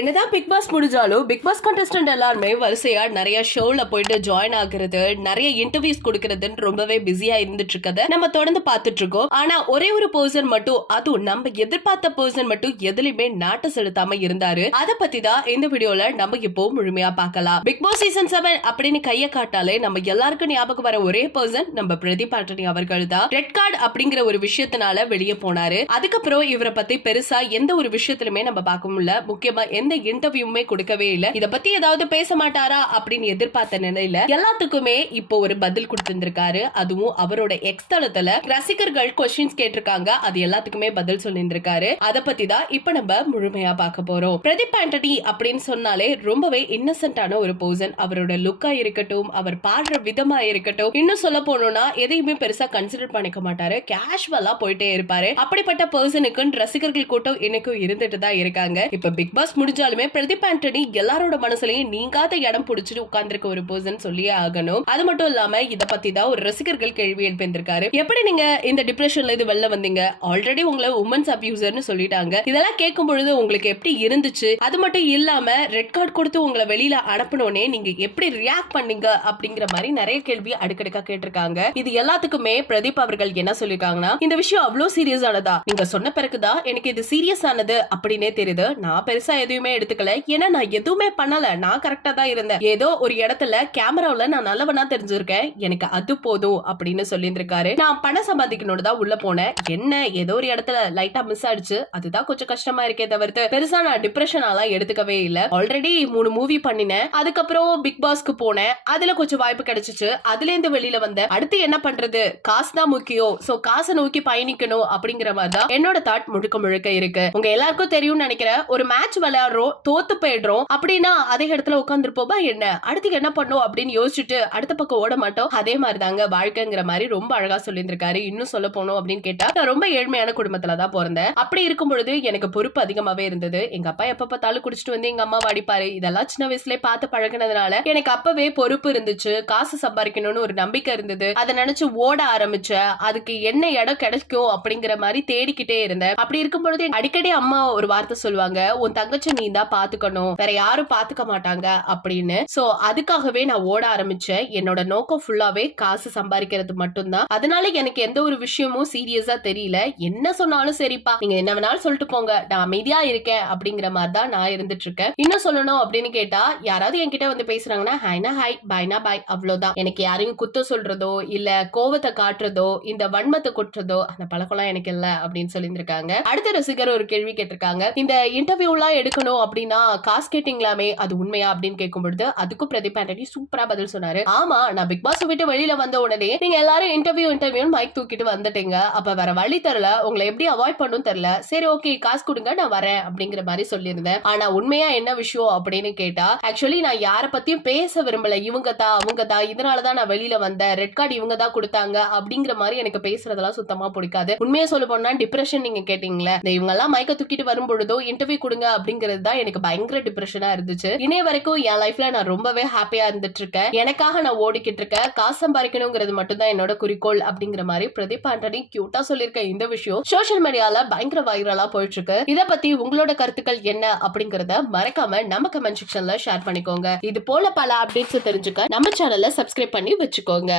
என்னதான் big pass முடிஞ்சாலும் big pass contestant எல்லாருமே வரிசையா நிறைய ஷோல போயிட்டு ஜாயின் ஆகுறது நிறைய இன்டர்வியூஸ் கொடுக்கறதுன்னு ரொம்பவே பிஸியா இருந்துட்டு இருக்கத நம்ம தொடர்ந்து பார்த்துட்டு இருக்கோம் ஆனா ஒரே ஒரு பர்சன் மட்டும் அதுவும் நம்ம எதிர்பார்த்த பர்சன் மட்டும் எதுலயுமே நாட்டை செலுத்தாம இருந்தாரு. அத பத்தி தான் இந்த வீடியோல நம்ம இப்போ முழுமையா பார்க்கலாம். பிக் பாஸ் சீசன் செவன் அப்படின்னு கைய காட்டாலே நம்ம எல்லாருக்கும் ஞாபகம் வர ஒரே பர்சன் நம்ம பிரதீப் ஆண்டனி அவர்கள் தான். ரெட் கார்டு அப்படிங்கிற ஒரு விஷயத்தினால வெளியே போனாரு. அதுக்கப்புறம் இவரை பத்தி பெருசா எந்த ஒரு விஷயத்திலுமே நம்ம பார்க்க முடியல. முக்கியமா எந்த இன்டர்வியூமே கொடுக்கவே இல்ல. இத பத்தி ஏதாவது பேச மாட்டாரா அப்படின்னு எதிர்பார்த்த நிலையில எல்லாத்துக்குமே இப்போ ஒரு பதில் கொடுத்திருந்திருக்காரு. அதுவும் அவரோட எக்ஸ் தளத்துல ரசிகர்கள் கொஸ்டின்ஸ் கேட்டிருக்காங்க. அது எல்லாத்துக்குமே பதில் சொல்லியிருந்திருக்காரு. அத பத்தி தான் இப்ப நம்ம முழுமையா பார்க்க போறோம். பிரதீப் ஆண்டனி அப்படின்னு சொன்னாலே ரொம்பவே இன்னசென்டான ஒரு பர்சன் அவரோட லுக்கா இருக்கட்டும் அவர் பாடுற விதமா இருக்கட்டும். இன்னும் சொல்ல போனோம்னா எதையுமே பெருசா கன்சிடர் பண்ணிக்க மாட்டாரு. கேஷுவலா போயிட்டே இருப்பாரு. அப்படிப்பட்ட பர்சனுக்கு ரசிகர்கள் கூட்டம் இன்னைக்கும் இருந்துட்டு தான் இருக்காங்க. இப்ப பிக் பாஸ் செஞ்சாலுமே பிரதீப் ஆண்டனி எல்லாரோட மனசுலயும் நீங்காத இடம் பிடிச்சிட்டு உட்கார்ந்துருக்க ஒரு பர்சன் சொல்லியே ஆகணும். அது மட்டும் இல்லாம இத பத்தி தான் ஒரு ரசிகர்கள் கேள்வி எழுப்பியிருந்திருக்காரு. எப்படி நீங்க இந்த டிப்ரெஷன்ல இது வெளில வந்தீங்க? ஆல்ரெடி உங்களை உமன்ஸ் அபியூசர்னு சொல்லிட்டாங்க. இதெல்லாம் கேட்கும் பொழுது உங்களுக்கு எப்படி இருந்துச்சு? அது மட்டும் இல்லாம ரெட் கார்டு கொடுத்து உங்களை வெளியில அனுப்பினோடனே நீங்க எப்படி ரியாக்ட் பண்ணீங்க? அப்படிங்கிற மாதிரி நிறைய கேள்வி அடுக்கடுக்கா கேட்டிருக்காங்க. இது எல்லாத்துக்குமே பிரதீப் அவர்கள் என்ன சொல்லிருக்காங்கன்னா இந்த விஷயம் அவ்வளவு சீரியஸ் ஆனதா? நீங்க சொன்ன பிறகுதான் எனக்கு இது சீரியஸ் ஆனது அப்படின்னே தெரியுது. நான் பெருசா எதுவும் எடுத்துக்கல. ஏன்னா நான் எதுவுமே பண்ணல. நான் கரெக்டா தான் இருந்தேன். ஏதோ ஒரு இடத்துல கேமராவில நான் நல்லவனா தெரிஞ்சிருக்கேன். எனக்கு அது போதும் அப்படின்னு சொல்லியிருந்திருக்காரு. நான் பணம் சம்பாதிக்கணும்னு தான் உள்ள போனேன். என்ன ஏதோ ஒரு இடத்துல லைட்டா மிஸ் ஆயிடுச்சு. அதுதான் கொஞ்சம் கஷ்டமா இருக்கே தவிர்த்து. பெருசா நான் டிப்ரெஷன் ஆலாம் எடுத்துக்கவே இல்ல. ஆல்ரெடி மூணு மூவி பண்ணினேன். அதுக்கப்புறம் பிக் பாஸ்க்கு போனேன். அதுல கொஞ்சம் வாய்ப்பு கிடைச்சிச்சு. அதுல இருந்து வெளியில வந்தேன். அடுத்து என்ன பண்றது? காசு தான் முக்கியம். சோ காசை நோக்கி பயணிக்கணும் அப்படிங்கிற மாதிரி தான் என்னோட தாட் முழுக்க முழுக்க இருக்கு. உங்க எல்லாருக்கும் தெரியும்னு நினைக்கிறேன். ஒரு மேட்ச் விளையாடுறோம் தோத்து போயிடுறோம். அப்படின்னா அதே இடத்துல உட்காந்துருப்போமா என்ன? அடுத்து என்ன பண்ணும் அப்படின்னு யோசிச்சுட்டு அடுத்த பக்கம் ஓட மாட்டோம். அதே மாதிரி தாங்க வாழ்க்கைங்கிற மாதிரி ரொம்ப அழகா சொல்லியிருந்திருக்காரு. இன்னும் சொல்ல போனோம் அப்படின்னு கேட்டா நான் ரொம்ப ஏழ்மையான குடும்பத்துல தான் பிறந்தேன். அப்படி இருக்கும் பொழுது எனக்கு பொறுப்பு அதிகமாவே இருந்தது. எங்க அப்பா எப்ப பார்த்தாலும் குடிச்சிட்டு வந்து எங்க அம்மா வாடிப்பாரு இதெல்லாம் சின்ன வயசுல பார்த்து பழகினதுனால எனக்கு அப்பவே பொறுப்பு இருந்துச்சு. காசு சம்பாதிக்கணும்னு ஒரு நம்பிக்கை இருந்தது. அதை நினைச்சு ஓட ஆரம்பிச்ச அதுக்கு என்ன இடம் கிடைக்கும் அப்படிங்கிற மாதிரி தேடிக்கிட்டே இருந்தேன். அப்படி இருக்கும் பொழுது அடிக்கடி அம்மா ஒரு வார்த்தை சொல்லுவாங்க உன் தங்கச்சி நீ தான் பாத்துக்கணும். வேற யாரும் பாத்துக்க மாட்டாங்க அப்படின்னு. சோ அதுக்காகவே நான் ஓட ஆரம்பிச்சேன். என்னோட நோக்கம் ஃபுல்லாவே காசு சம்பாதிக்கிறது மட்டும்தான். அதனால எனக்கு எந்த ஒரு விஷயமும் சீரியஸா தெரியல. என்ன சொன்னாலும் சரிப்பா. நீங்க என்ன வேணாலும் சொல்லிட்டு போங்க. நான் அமைதியா இருக்கேன் அப்படிங்கிற மாதிரி தான் நான் இருந்துட்டு இருக்கேன் இன்னும் சொல்லணும் அப்படின்னு கேட்டா யாராவது என்கிட்ட வந்து பேசுறாங்கன்னா ஹைனா ஹாய் பாய்னா பாய் அவ்வளவுதான். எனக்கு யாரையும் குத்த சொல்றதோ இல்ல கோவத்தை காட்டுறதோ இந்த வன்மத்தை கொட்டுறதோ அந்த பழக்கம்லாம் எனக்கு இல்ல அப்படின்னு சொல்லியிருந்திருக்காங்க. அடுத்த ரசிகர் ஒரு கேள்வி கேட்டிருக்காங்க. இந்த இன்டர்வியூ எல்லாம் எடுக்கணும் அப்படின்னா காசு கேட்டீங்களாமே அது உண்மையா அப்படின்னு கேட்கும் பொழுது அதுக்கும் பிரதீப் ஆண்டனி சூப்பரா பதில் சொன்னாரு. ஆமா நான் பிக் பாஸ் விட்டு வெளியில வந்த உடனே நீங்க எல்லாரும் இன்டர்வியூ இன்டர்வியூ மைக் தூக்கிட்டு வந்துட்டீங்க. அப்ப வேற வழி தரல உங்களை எப்படி அவாய்ட் பண்ணும் தெரியல. சரி ஓகே காசு கொடுங்க நான் வரேன் அப்படிங்கிற மாதிரி சொல்லியிருந்தேன். ஆனா உண்மையா என்ன விஷயம் அப்படின்னு கேட்டா ஆக்சுவலி நான் யார பத்தியும் பேச விரும்பல. இவங்க தான் அவங்க தான். இதனாலதான் நான் வெளியில வந்தேன். ரெட் கார்டு இவங்க தான் கொடுத்தாங்க அப்படிங்கிற மாதிரி எனக்கு பேசுறதெல்லாம் சுத்தமா பிடிக்காது. உண்மையா சொல்ல போனா டிப்ரெஷன் நீங்க கேட்டீங்களே. இந்த இவங்க எல்லாம் மைக்க தூக்கிட்டு வரும் பொழுதோ இன்டர்வியூ கொடுங்க அப்படிங்கிறது தான் எனக்கு பயங்கர டிப்ரெஷனா இருந்துச்சு. இன்னைய வரைக்கும் என் லைஃப்ல நான் ரொம்பவே ஹாப்பியா இருந்துட்டு இருக்கேன் எனக்காக நான் ஓடிக்கிட்டு இருக்கேன் காசு சம்பாதிக்கணுங்கிறது மட்டும் தான் என்னோட குறிக்கோள் அப்படிங்கிற மாதிரி பிரதீப் ஆண்டனி கியூட்டா சொல்லியிருக்க இந்த விஷயம் சோஷியல் மீடியால பயங்கர வைரலா போயிட்டு இருக்கு இதை பத்தி உங்களோட கருத்துக்கள் என்ன அப்படிங்கறத மறக்காம நம்ம கமெண்ட் செக்ஷன்ல ஷேர் பண்ணிக்கோங்க. இது போல பல அப்டேட்ஸ் தெரிஞ்சுக்க நம்ம சேனல்ல சப்ஸ்கிரைப் பண்ணி வச்சுக்கோங்க.